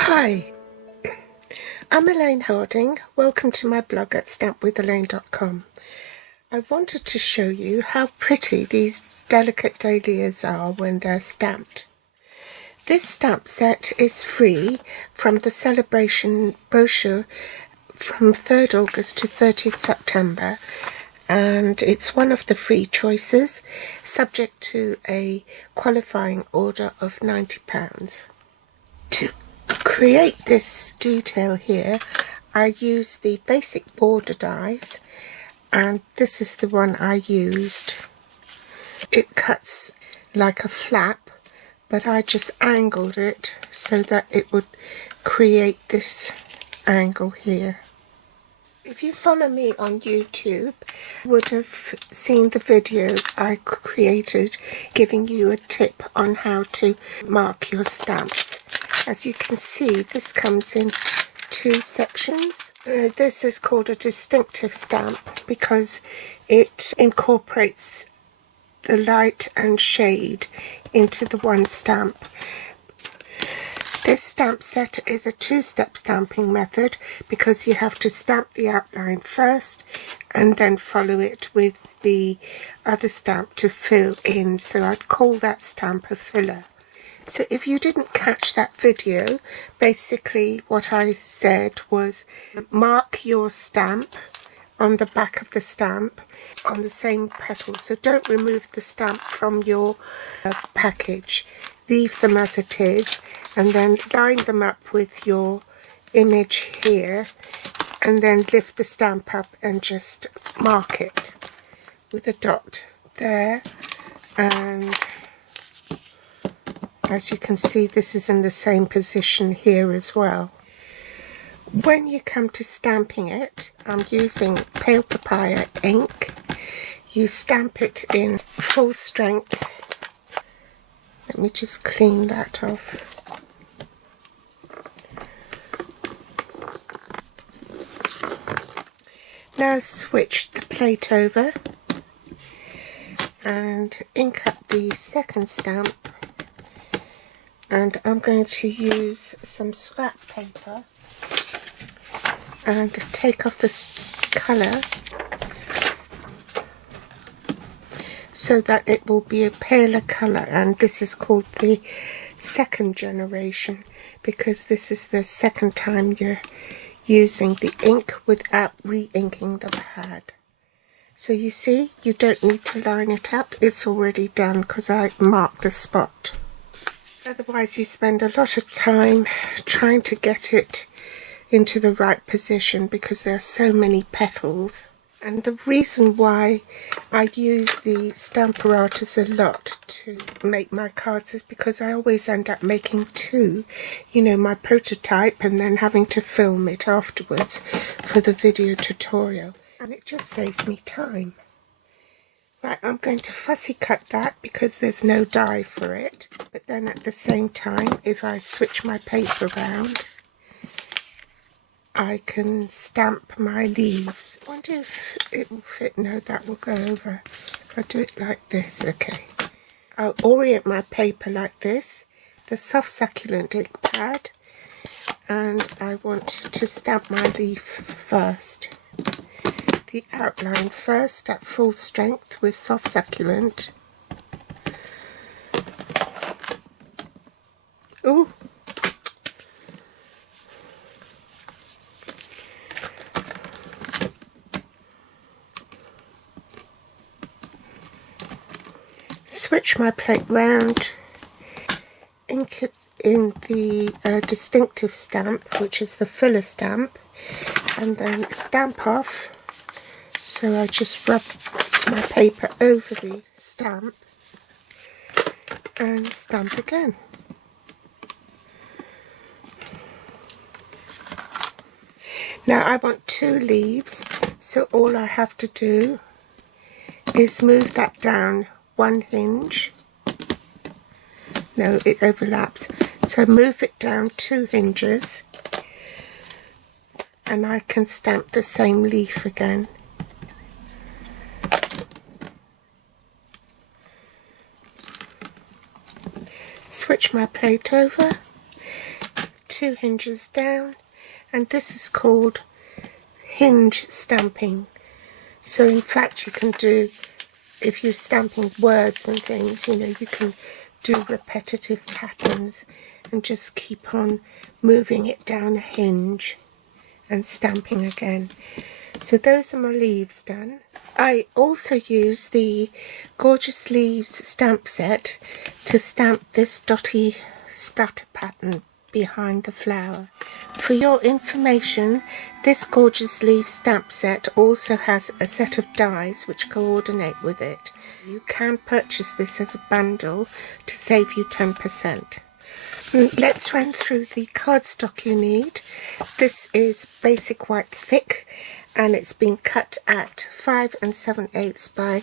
Hi, I'm Elaine Harding. Welcome to my blog at stampwithelaine.com. I wanted to show you how pretty these Delicate Dahlias are when they're stamped. This stamp set is free from the celebration brochure from 3rd August to 30th September, and it's one of the free choices, subject to a qualifying order of £90. To create this detail here, I use the basic border dies, and this is the one I used. It cuts like a flap, but I just angled it so that it would create this angle here. If you follow me on YouTube, you would have seen the video I created giving you a tip on how to mark your stamps. As you can see, this comes in 2 sections. This is called a distinctive stamp because it incorporates the light and shade into the one stamp. This stamp set is a 2-step stamping method because you have to stamp the outline first and then follow it with the other stamp to fill in. So I'd call that stamp a filler. So if you didn't catch that video, basically what I said was mark your stamp on the back of the stamp on the same petal. So don't remove the stamp from your package. Leave them as it is, and then line them up with your image here, and then lift the stamp up and just mark it with a dot there. And as you can see, this is in the same position here as well. When you come to stamping it, I'm using pale papaya ink. You stamp it in full strength. Let me just clean that off. Now switch the plate over and ink up the second stamp, and I'm going to use some scrap paper and take off the colour so that it will be a paler colour, and this is called the second generation because this is the second time you're using the ink without re-inking the pad. So you see, you don't need to line it up, it's already done because I marked the spot. Otherwise you spend a lot of time trying to get it into the right position because there are so many petals. And the reason why I use the Stamparatus a lot to make my cards is because I always end up making 2, you know, my prototype and then having to film it afterwards for the video tutorial, and it just saves me time. Right, I'm going to fussy cut that because there's no die for it, but then at the same time, if I switch my paper around, I can stamp my leaves. I wonder if it will fit. No, that will go over. I'll do it like this. Okay. I'll orient my paper like this, the soft succulent ink pad, and I want to stamp my leaf first. The outline first at full strength with soft succulent. Ooh! Switch my plate round, ink it in the distinctive stamp, which is the filler stamp, and then stamp off. So I just rub my paper over the stamp and stamp again. Now I want 2 leaves, so all I have to do is move that down 1 hinge. No, it overlaps. So move it down 2 hinges and I can stamp the same leaf again. Switch my plate over 2 hinges down, and this is called hinge stamping. So in fact you can do, if you're stamping words and things, you know, you can do repetitive patterns and just keep on moving it down a hinge and stamping again. So those are my leaves done. I also use the Gorgeous Leaves stamp set to stamp this dotty splatter pattern behind the flower. For your information, this Gorgeous Leaves stamp set also has a set of dies which coordinate with it. You can purchase this as a bundle to save you 10%. Let's run through the cardstock you need. This is basic white thick, and it's been cut at 5 7/8 by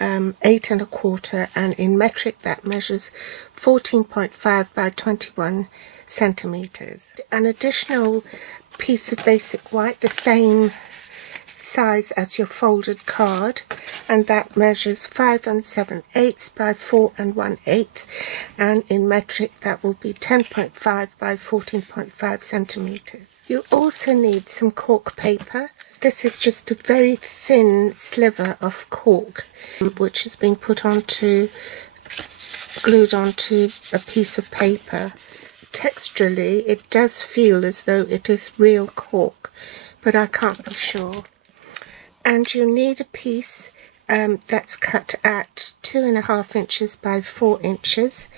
8 1/4, and in metric that measures 14.5 by 21 centimeters. An additional piece of basic white, the same size as your folded card, and that measures 5 7/8 by 4 1/8, and in metric that will be 10.5 by 14.5 centimeters. You also need some cork paper. This is just a very thin sliver of cork which has been put onto, glued onto a piece of paper. Texturally it does feel as though it is real cork, but I can't be sure. And you need a piece that's cut at 2.5 inches by 4 inches.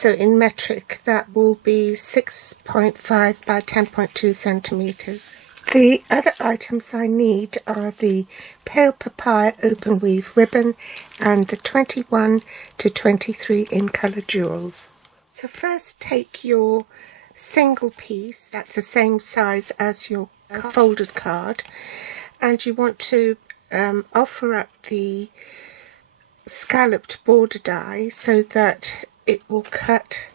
So in metric that will be 6.5 by 10.2 centimeters. The other items I need are the Pale Papaya Open Weave ribbon and the 21 to 23 in colour jewels. So first take your single piece, that's the same size as your folded card, and you want to offer up the scalloped border die so that it will cut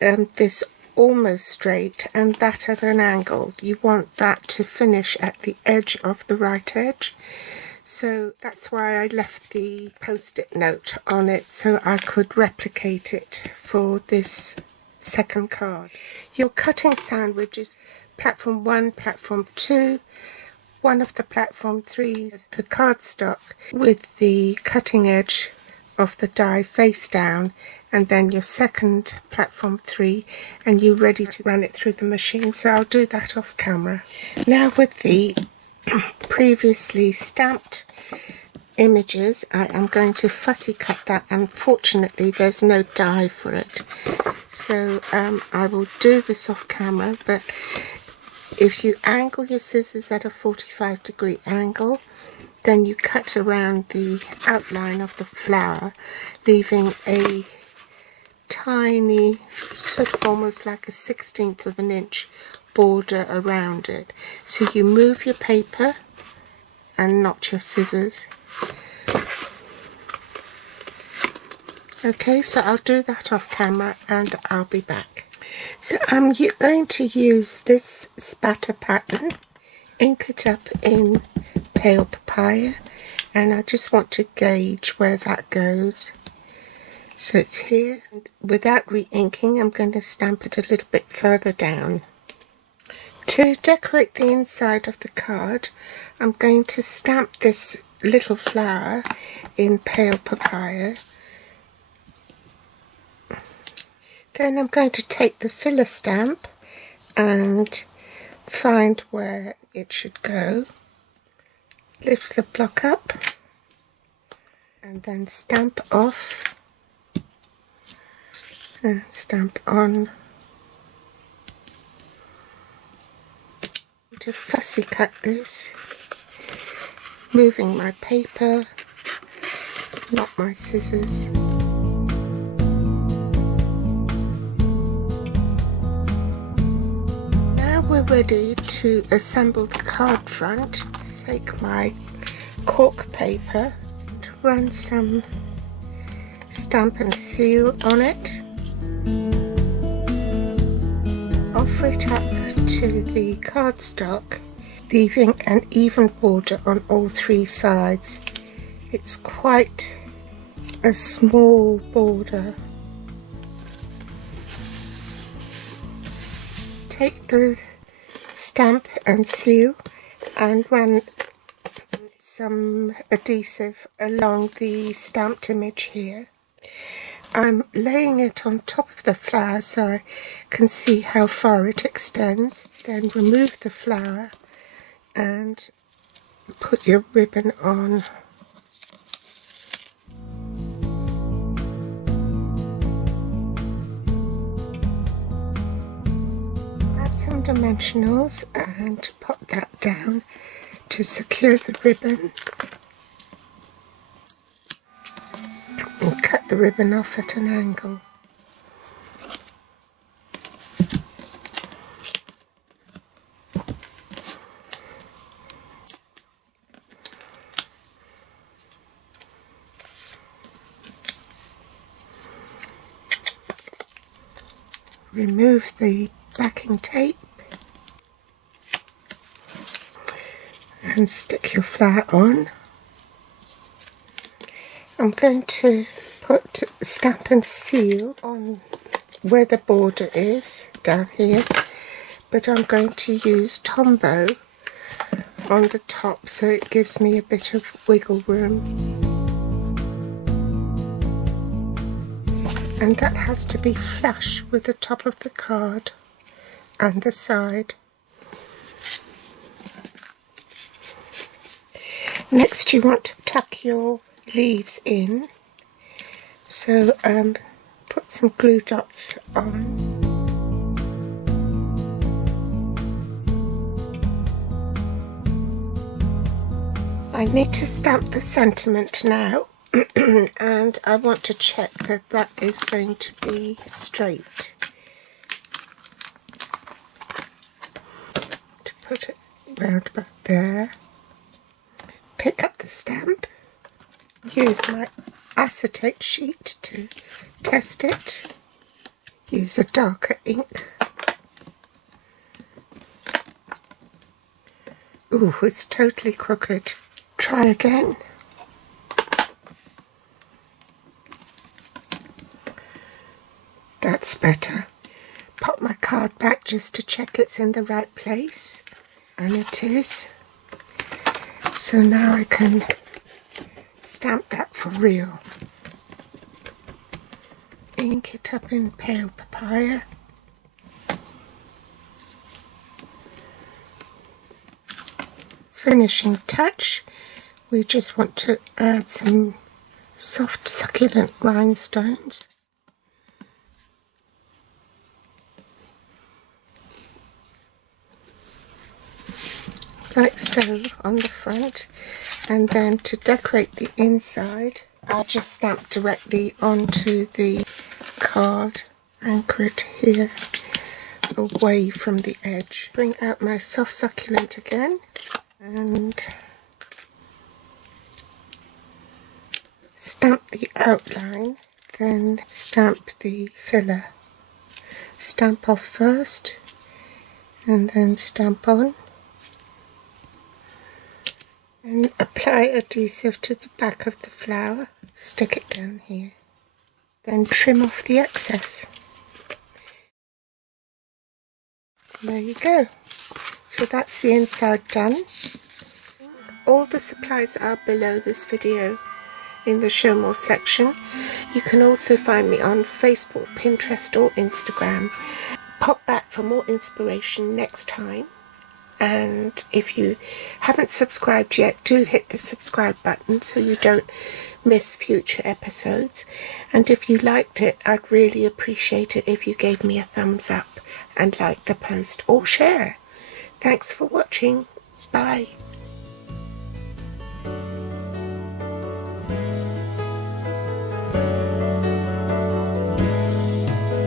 this almost straight and that at an angle. You want that to finish at the edge of the right edge. So that's why I left the post-it note on it, so I could replicate it for this second card. Your cutting sandwich is platform 1, platform 2, one of the platform 3s, the cardstock with the cutting edge of the die face down, and then your second platform 3, and you're ready to run it through the machine. So I'll do that off camera. Now with the previously stamped images, I am going to fussy cut that. Unfortunately there's no die for it, so I will do this off camera, but if you angle your scissors at a 45-degree angle, then you cut around the outline of the flower, leaving a tiny, sort of almost like a 1/16 of an inch border around it. So you move your paper and not your scissors. Okay, so I'll do that off camera and I'll be back. So I'm going to use this spatter pattern, ink it up in Pale Papaya, and I just want to gauge where that goes. So it's here. Without re-inking, I'm going to stamp it a little bit further down. To decorate the inside of the card, I'm going to stamp this little flower in Pale Papaya. Then I'm going to take the filler stamp and find where it should go. Lift the block up and then stamp off and stamp on. To fussy cut this, moving my paper, not my scissors. Now we're ready to assemble the card front. Take my cork paper to run some stamp and seal on it. Offer it up to the cardstock, leaving an even border on all 3 sides. It's quite a small border. take the stamp and seal and run some adhesive along the stamped image here. I'm laying it on top of the flower so I can see how far it extends. Then remove the flower and put your ribbon on. Grab some dimensionals and pop that down to secure the ribbon. And cut the ribbon off at an angle. Remove the backing tape and stick your flower on. I'm going to put stamp and seal on where the border is, down here, but I'm going to use Tombow on the top so it gives me a bit of wiggle room. And that has to be flush with the top of the card and the side. Next you want to tuck your leaves in, so put some glue dots on. I need to stamp the sentiment now and I want to check that that is going to be straight. To put it round about there, pick up the stamp. Use my acetate sheet to test it. Use a darker ink. Ooh, it's totally crooked. Try again. That's better. Pop my card back just to check it's in the right place. And it is. So now I can stamp that for real. Ink it up in pale papaya. Finishing touch, we just want to add some soft succulent rhinestones. Like so on the front, and then to decorate the inside I'll just stamp directly onto the card, anchor it here away from the edge. Bring out my soft succulent again and stamp the outline, then stamp the filler. Stamp off first and then stamp on. And apply adhesive to the back of the flower, stick it down here, then trim off the excess. There you go. So that's the inside done. All the supplies are below this video in the show more section. You can also find me on Facebook, Pinterest or Instagram. Pop back for more inspiration next time. And if you haven't subscribed yet, do hit the subscribe button so you don't miss future episodes. And if you liked it, I'd really appreciate it if you gave me a thumbs up and like the post or share. Thanks for watching. Bye.